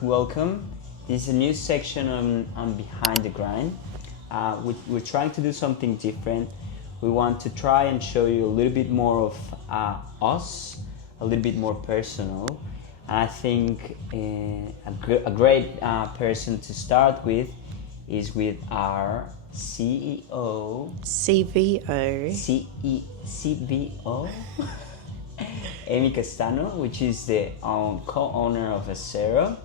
Welcome. This is a new section on Behind the Grind. We're trying to do something different. We want to try and show you a little bit more of us, a little bit more personal. And I think a great person to start with is with our CEO. CVO. Amy Castano, which is the co-owner of Acero.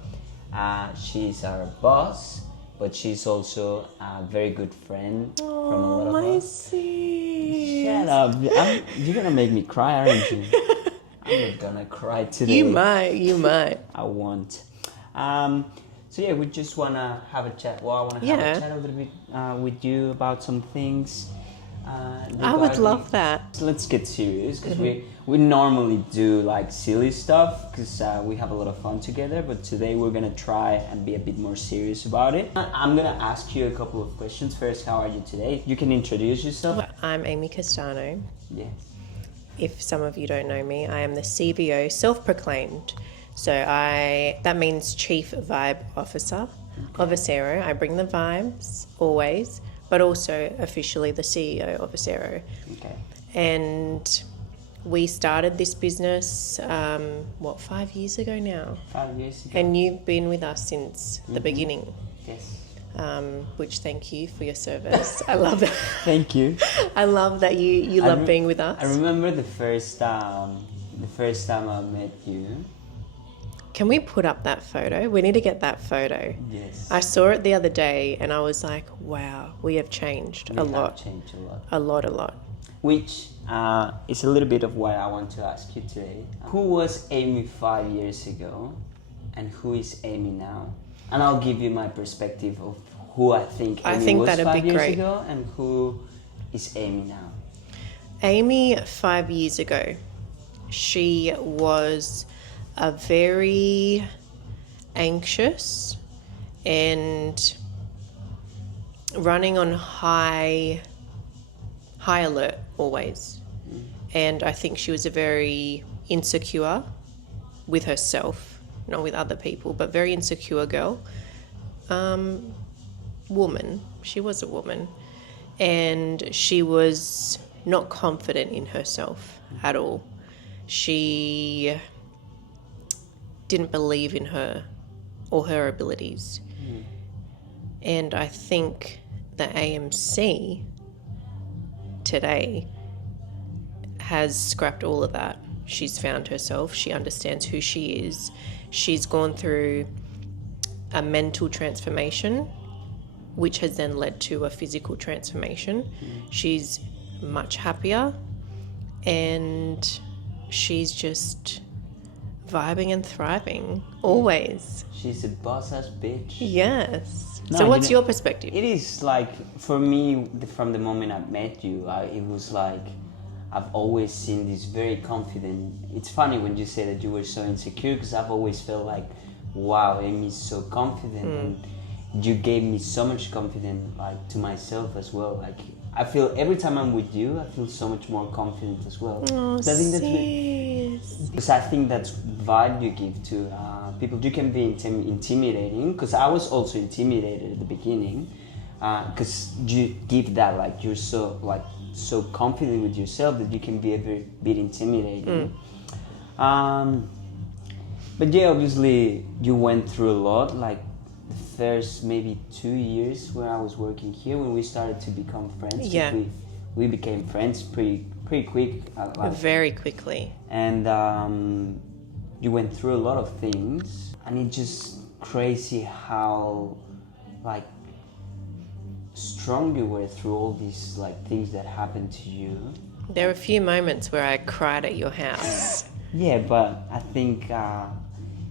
She's our boss, but she's also a very good friend from a lot of us. Sis. Shut up! You're gonna make me cry, aren't you? I'm not gonna cry today. You might. I won't. So yeah, we just wanna have a chat. Well, I wanna have a chat a little bit with you about some things. I would love that. So let's get serious because we normally do like silly stuff because we have a lot of fun together, but today we're gonna try and be a bit more serious about it. I'm gonna ask you a couple of questions. First, how are you today? You can introduce yourself. I'm Amy Castano. Yes. If some of you don't know me, I am the CVO, self-proclaimed. So that means Chief Vibe Officer of Acero. I bring the vibes always, but also officially the CEO of Acero. Okay. And we started this business, 5 years ago now? 5 years ago. And you've been with us since the beginning. Yes. Which thank you for your service. I love that. Thank you. I love that you love being with us. I remember the first time I met you. Can we put up that photo? We need to get that photo. Yes. I saw it the other day and I was like, wow, we have changed a lot. Changed a lot. A lot. Which is a little bit of what I want to ask you today. Who was Amy 5 years ago and who is Amy now? And I'll give you my perspective of who I think Amy was 5 years ago and who is Amy now. Amy 5 years ago, she was a very anxious and running on high alert always. And I think she was a very insecure with herself, not with other people, but very insecure girl. Woman. She was a woman. And she was not confident in herself at all. She didn't believe in her or her abilities. And I think the AMC today has scrapped all of that. She's found herself. She understands who she is. She's gone through a mental transformation, which has then led to a physical transformation. She's much happier and she's just vibing and thriving always. She's a boss-ass bitch. Yes. So what's your perspective? It is like, for me, from the moment I met you, it was like I've always seen this very confident. It's funny when you say that you were so insecure because I've always felt like, wow, Amy's so confident and you gave me so much confidence, like, to myself as well. Like, I feel every time I'm with you, I feel so much more confident as well. Oh, I think because I think that's vibe you give to people. You can be intimidating, because I was also intimidated at the beginning, because you give that, like, you're so confident with yourself that you can be a bit intimidating. But yeah, obviously you went through a lot, like the first maybe 2 years when I was working here, when we started to become friends. Yeah. We became friends pretty quick. Very quickly. And you went through a lot of things, and it's just crazy how, like, strong you were through all these, like, things that happened to you. There were a few moments where I cried at your house. Yeah, but I think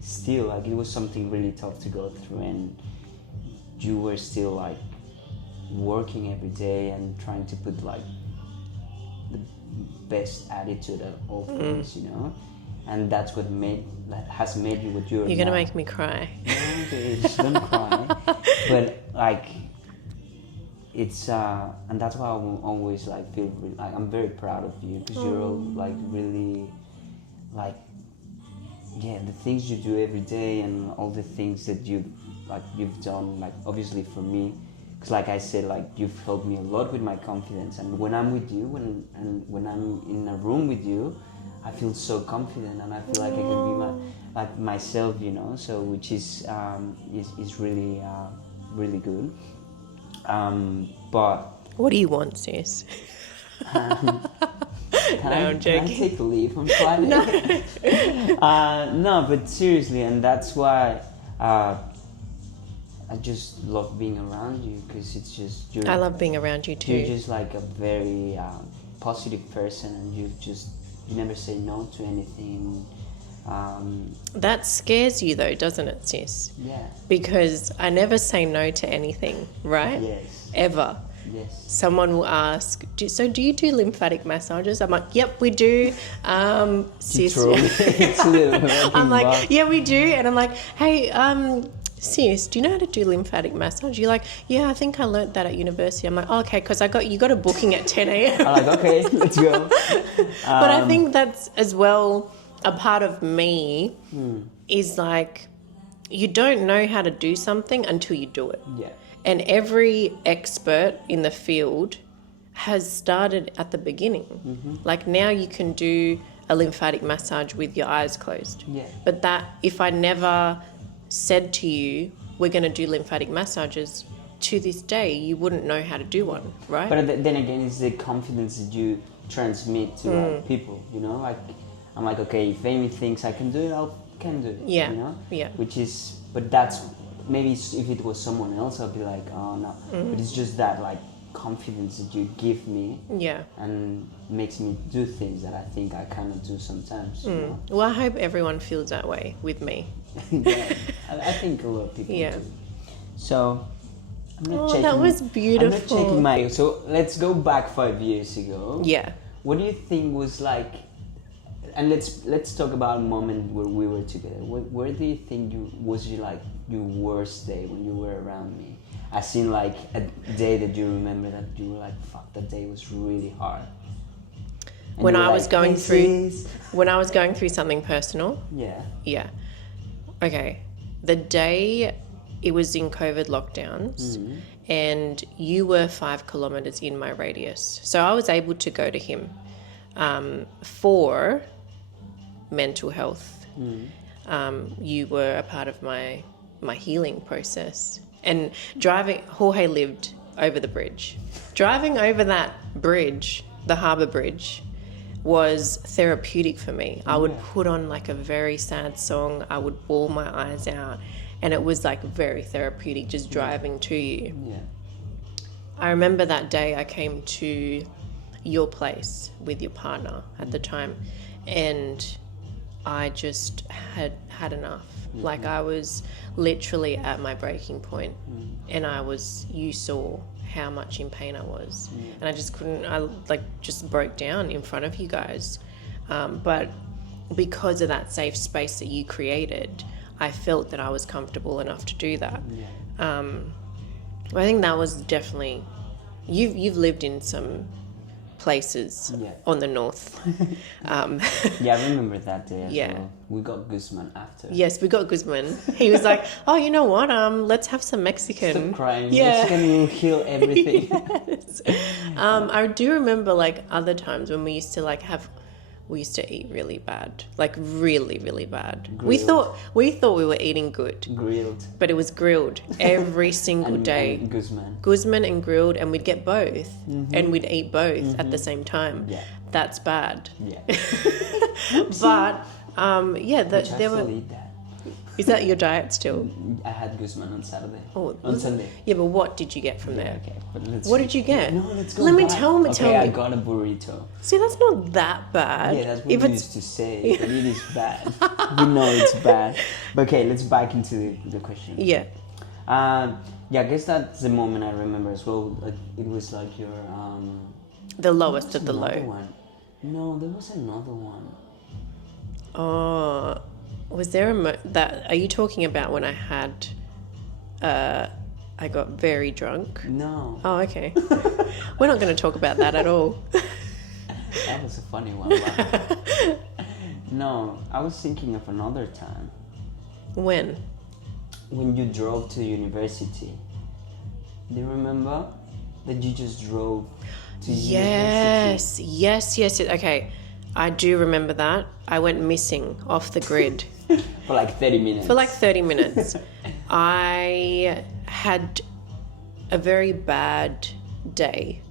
still, like, it was something really tough to go through, and you were still, like, working every day and trying to put, like, the best attitude at all things, you know. And that's what has made you what you are. You're gonna make me cry. No, bitch, don't cry. But, like, it's and that's why I will always, like, feel like I'm very proud of you, because you're all, like, really, like, yeah, the things you do every day and all the things that you've done, like obviously for me, because like I said, like you've helped me a lot with my confidence, and when I'm with you, when I'm in a room with you, I feel so confident and I feel like I can be myself, you know. So which is really really good. But what do you want, sis? I'm joking. Can I take a leave on Friday? No, but seriously, and that's why I just love being around you, because it's just I love being around you too. You're just like a very positive person, and you never say no to anything. That scares you though, doesn't it, sis? Yeah. Because I never say no to anything, right? Yes. Ever. Yes. Someone will ask, do you do lymphatic massages? I'm like, yep, we do. Sis. I'm like, yeah, we do. And I'm like, hey, sis, do you know how to do lymphatic massage? You're like, yeah, I think I learnt that at university. I'm like, oh, okay, because you got a booking at 10 a.m. I'm like, okay, let's go. But I think that's as well a part of me is like, you don't know how to do something until you do it. Yeah. And every expert in the field has started at the beginning. Mm-hmm. Like now you can do a lymphatic massage with your eyes closed. Yeah. But that, if I never said to you, we're going to do lymphatic massages, to this day, you wouldn't know how to do one, right? But then again, it's the confidence that you transmit to people, you know? Like, I'm like, okay, if Amy thinks I can do it, I can do it, yeah. you know? Yeah. But that's, maybe if it was someone else, I'd be like, oh no. But it's just that, like, confidence that you give me, yeah, and makes me do things that I think I cannot do sometimes, you know? Well, I hope everyone feels that way with me. Yeah, I think a lot of people do. So, I'm not checking, that was beautiful. I'm not checking so let's go back 5 years ago. Yeah. What do you think was like, and let's talk about a moment where we were together. Where do you think was your worst day when you were around me? I seen like a day that you remember that you were like, fuck, that day was really hard. And when I was like, going through something personal. Yeah. Yeah. Okay. The day it was in COVID lockdowns, and you were 5 kilometers in my radius, so I was able to go to him for mental health. You were a part of my healing process. And Jorge lived over the bridge. Driving over that bridge, the harbour bridge, was therapeutic for me. I would put on like a very sad song. I would bawl my eyes out, and it was like very therapeutic just driving to you. Yeah. I remember that day I came to your place with your partner at the time, and I just had enough. Like I was literally at my breaking point, and you saw how much in pain I was, and I just couldn't, just broke down in front of you guys. But because of that safe space that you created, I felt that I was comfortable enough to do that. I think that was definitely, you've lived in some places on the north. Yeah, I remember that day as Yeah. well. We got Guzman after. Yes, we got Guzman. He was like, oh, you know what? Let's have some Mexican. Stop crying. Yeah. Mexican will heal everything. Yes. I do remember like other times when we used to eat really bad, like really, really bad. Grilled. We thought we were eating good. Grilled. But it was grilled every single day. And Guzman and grilled, and we'd get both, and we'd eat both at the same time. Yeah. That's bad. Yeah. But there were. Eat that. Is that your diet still? I had Guzman on Saturday. Oh, on Sunday. Yeah, but what did you get from there? Okay, but What did you get? No, let's go. Let me back. tell me. I got a burrito. See, that's not that bad. Yeah, that's what we used to say, but it is bad. We know it's bad. But okay, let's back into the question. Yeah. I guess that's the moment I remember as well. Like, it was like your The lowest of the low. One. No, there was another one. Oh, was there are you talking about when I had, I got very drunk? No. Oh, okay. We're not going to talk about that at all. That was a funny one. No, I was thinking of another time. When? When you drove to university. Do you remember that you just drove to university? Yes. Okay, I do remember that. I went missing off the grid. For like 30 minutes. For like 30 minutes. I had a very bad day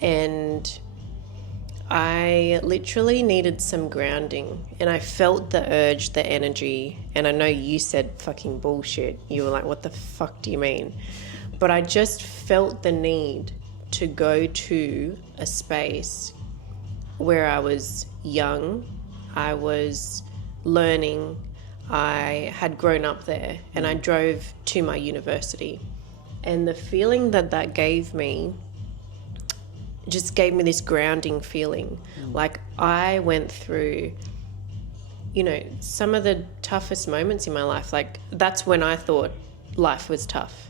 and I literally needed some grounding, and I felt the urge, the energy, and I know you said fucking bullshit. You were like, what the fuck do you mean? But I just felt the need to go to a space where I was young, I was learning, I had grown up there, and I drove to my university. And the feeling that gave me just gave me this grounding feeling. Like I went through, some of the toughest moments in my life. Like that's when I thought life was tough.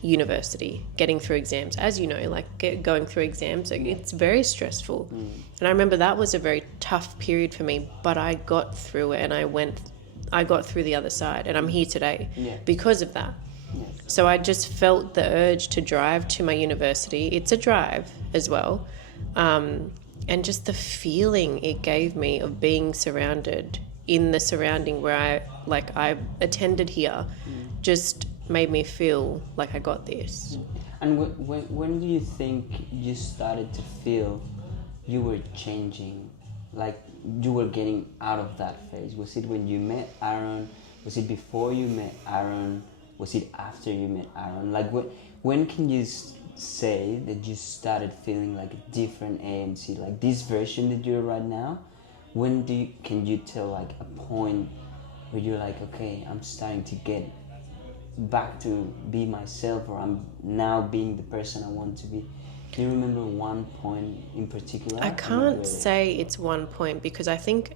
University, getting through exams, as you know, like going through exams, it's very stressful. And I remember that was a very tough period for me, but I got through it and I got through the other side, and I'm here today because of that. So I just felt the urge to drive to my university. It's a drive as well. And just the feeling it gave me of being surrounded in the surrounding where I attended here just made me feel like I got this. And when do you think you started to feel you were changing? Like you were getting out of that phase? Was it when you met Aaron? Was it before you met Aaron? Was it after you met Aaron? Like when can you say that you started feeling like a different AMC, like this version that you're right now? When can you tell like a point where you're like, okay, I'm starting to get back to be myself, or I'm now being the person I want to be? Do you remember one point in particular? I can't say it's one point, because I think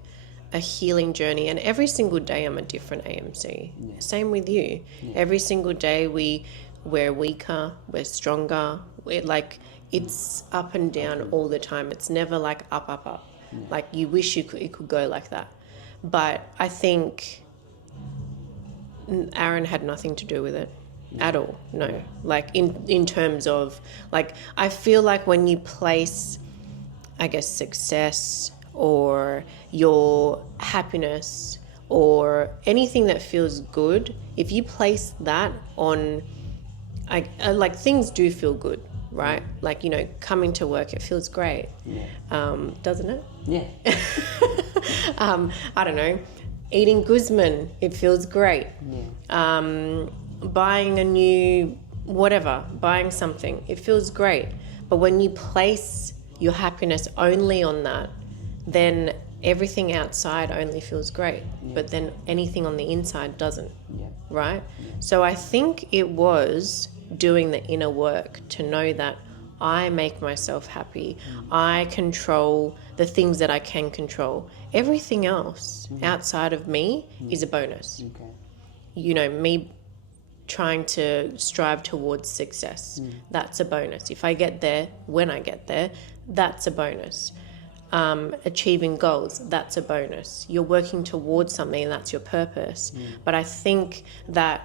a healing journey, and every single day I'm a different AMC. Same with you. Every single day we're weaker, we're stronger. It's up and down all the time. It's never like up. Like you wish it could go like that. But I think Aaron had nothing to do with it at all. No. Like in terms of, like, I feel like when you place, I guess, success or your happiness or anything that feels good, if you place that on, like things do feel good, right? Like, coming to work, it feels great. Doesn't it? Yeah. I don't know, eating Guzman, it feels great. Buying a new whatever, buying something, it feels great. But when you place your happiness only on that, then everything outside only feels great, but then anything on the inside doesn't, right? So I think it was doing the inner work to know that I make myself happy. I control the things that I can control. Everything else outside of me is a bonus. Me trying to strive towards success, that's a bonus. If I get there, when I get there, that's a bonus. Achieving goals, that's a bonus. You're working towards something and that's your purpose. But I think that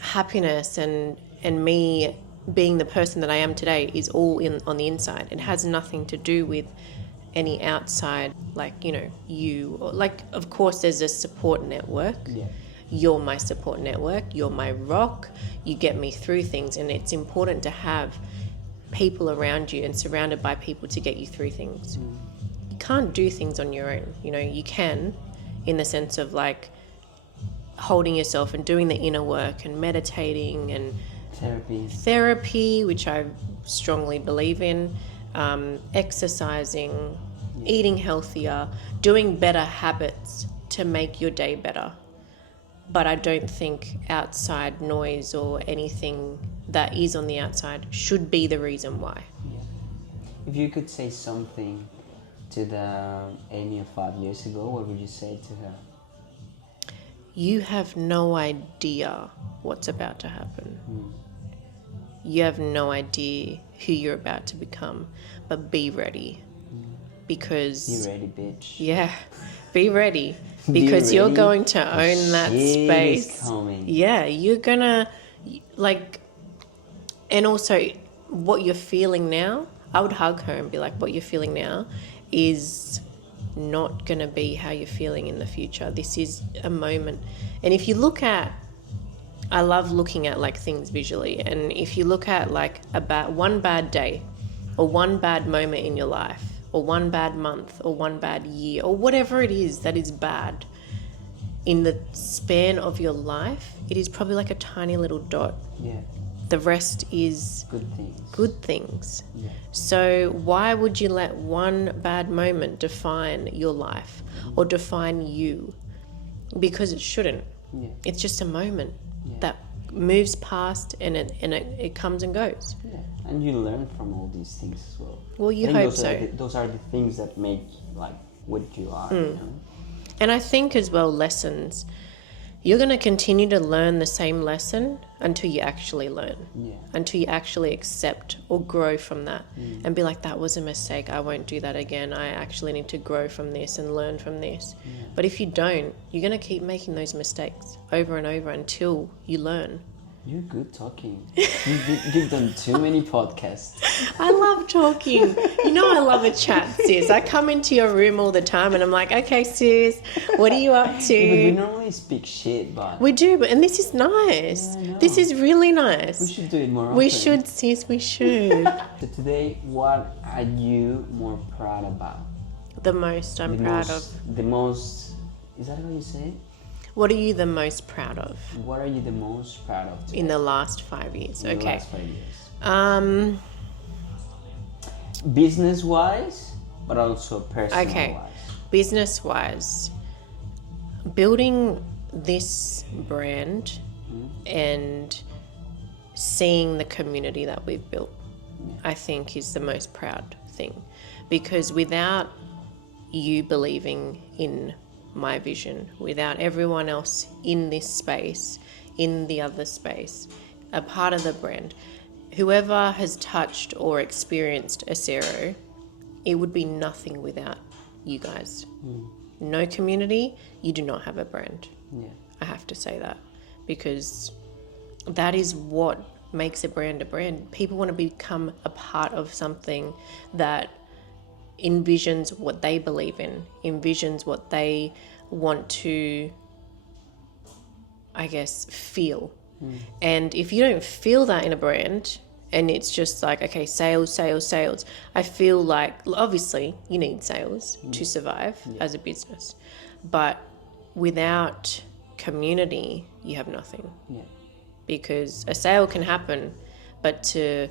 happiness and me being the person that I am today is all on the inside. It has nothing to do with any outside, you. Like, of course, there's a support network. You're my support network. You're my rock. You get me through things, and it's important to have people around you and surrounded by people to get you through things. You can't do things on your own. You can, in the sense of like holding yourself and doing the inner work and meditating and therapy, which I strongly believe in, exercising, eating healthier, doing better habits to make your day better. But I don't think outside noise or anything that is on the outside should be the reason why. If you could say something to the Amy of 5 years ago, what would you say to her? You have no idea what's about to happen. You have no idea who you're about to become, but be ready. Because... Be ready, bitch. Yeah, Be ready, because you're ready. going to own that Shit space. is coming. Yeah, you're gonna, like, and also what you're feeling now, I would hug her and be like, what you're feeling now is not gonna be how you're feeling in the future. This is a moment. And if you look at, I love looking at like things visually, and if you look at like one bad day or one bad moment in your life or one bad month or one bad year or whatever it is that is bad in the span of your life, it is probably like a tiny little dot. Yeah. The rest is Good things. Yeah. So why would you let one bad moment define your life or define you? Because it shouldn't. Yeah. It's just a moment that moves past, and it comes and goes. Yeah. And you learn from all these things as well. Well, you hope Those are the things that make like what you are, you know? And I think as well, lessons, you're going to continue to learn the same lesson until you actually learn, until you actually accept or grow from that and be like, that was a mistake. I won't do that again. I actually need to grow from this and learn from this. But if you don't, you're going to keep making those mistakes over and over until you learn. You're good talking. You've done too many podcasts. I love talking. You know I love a chat, sis. I come into your room all the time and I'm like, okay, sis, what are you up to? Yeah, but we normally speak shit, but... We do, and this is nice. Yeah, this is really nice. We should do it more often. We should, sis, we should. So today, what are you more proud about? The most I'm proud of. The most... Is that how you say it? What are you the most proud of? What are you the most proud of today? In the last 5 years, In the okay. last 5 years. Business-wise, but also personal-wise. Okay, business-wise, building this brand and seeing the community that we've built, I think is the most proud thing. Because without you believing in my vision, without everyone else in this space, in the other space, a part of the brand, whoever has touched or experienced Acero, it would be nothing without you guys. No community, you do not have a brand. Yeah. I have to say that, because that is what makes a brand a brand. People want to become a part of something that envisions what they believe in, envisions what they want to, I guess, feel. And if you don't feel that in a brand, and it's just like, okay, sales, I feel like, obviously you need sales to survive as a business, but without community, you have nothing. Because a sale can happen, but to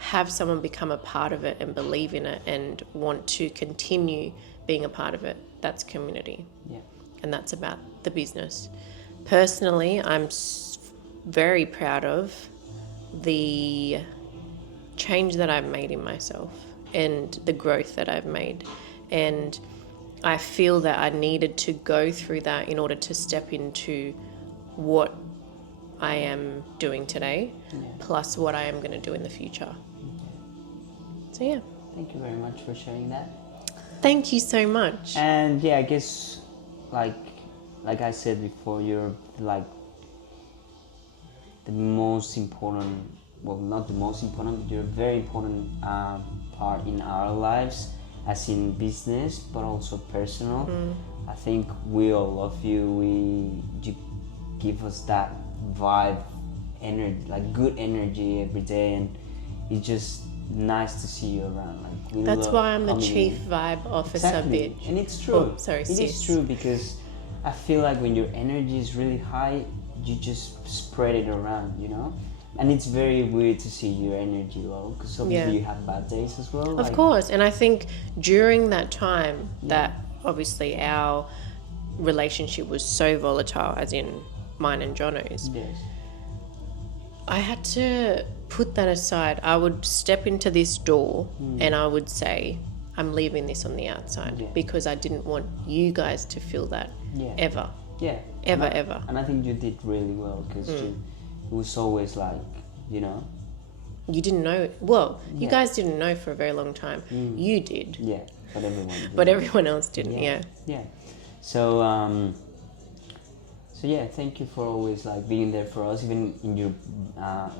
have someone become a part of it and believe in it and want to continue being a part of it, that's community. And that's about the business. Personally, I'm very proud of the change that I've made in myself and the growth that I've made. And I feel that I needed to go through that in order to step into what I am doing today, plus what I am going to do in the future. So yeah. Thank you very much for sharing that. Thank you so much. And yeah, I guess like I said before, you're like the most important, well, not the most important, but you're a very important part in our lives, as in business, but also personal. I think we all love you. You give us that vibe, energy, like good energy every day, and it's just nice to see you around. Like that's why I'm the chief vibe officer, exactly. bitch. And it's true. Oh, sorry, it is true, because I feel like when your energy is really high, you just spread it around, you know. And it's very weird to see your energy low, because obviously you have bad days as well. Of course, and I think during that time that obviously our relationship was so volatile, as in mine and Jono's. Yes. I had to put that aside. I would step into this door and I would say, I'm leaving this on the outside, because I didn't want you guys to feel that ever. Yeah. Ever. And I think you did really well, because it was always like, you know. You didn't know. Well, you guys didn't know for a very long time. You did. Yeah, but everyone did. But everyone else didn't, Yeah. So so yeah, thank you for always like being there for us, even in your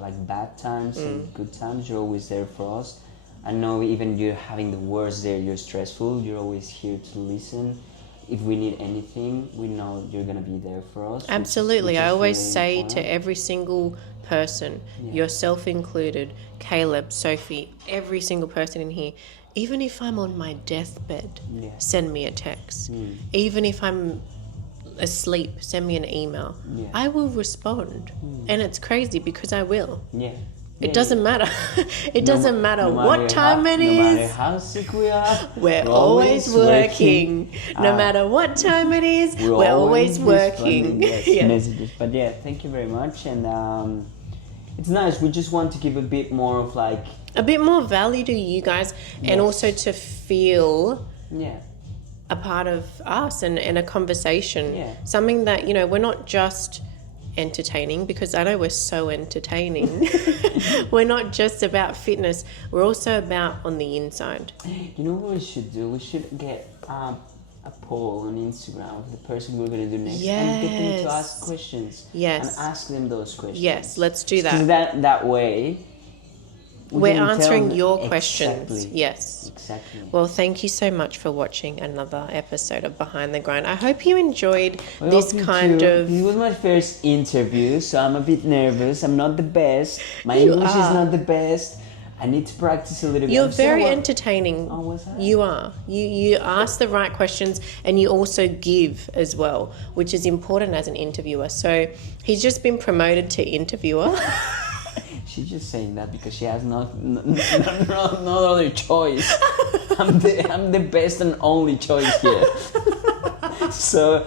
like bad times and good times. You're always there for us. I know even you're having the worst day, you're stressful, you're always here to listen. If we need anything, we know you're gonna be there for us. Absolutely. which is I always really say important. to every single person, yourself included, Caleb, Sophie, every single person in here, even if I'm on my deathbed, send me a text. Even if I'm asleep, send me an email. I will respond. And it's crazy because I will. It doesn't matter. It doesn't matter what time it is. No matter how sick we are, we're always working. No matter what time it is, we're always working. Messages. But yeah, thank you very much. And it's nice. We just want to give a bit more of like... a bit more value to you guys, and also to feel a part of us and a conversation. Something that, you know, we're not just entertaining, because I know we're so entertaining. We're not just about fitness, we're also about on the inside. You know what we should do? We should get a poll on Instagram of the person we're going to do next, and get them to ask questions. And ask them those questions. Let's do that. Because that way we're answering your questions. Exactly. Well, thank you so much for watching another episode of Behind the Grind. I hope you enjoyed this kind of... This was my first interview, so I'm a bit nervous. I'm not the best. My English is not the best. I need to practice a little bit. You're very entertaining. Oh, was I? You are. You ask the right questions, and you also give as well, which is important as an interviewer. So he's just been promoted to interviewer. She's just saying that because she has no other choice. I'm the best and only choice here. So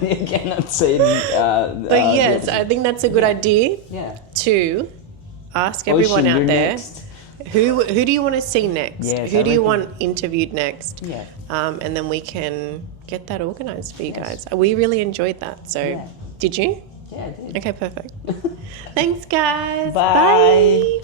we cannot say. But yes, I think that's a good idea. To ask everyone out there. Next. Who do you want to see next? Who do you want interviewed next? And then we can get that organized for you guys. We really enjoyed that. So did you? Yeah, I did. Okay, perfect. Thanks, guys. Bye.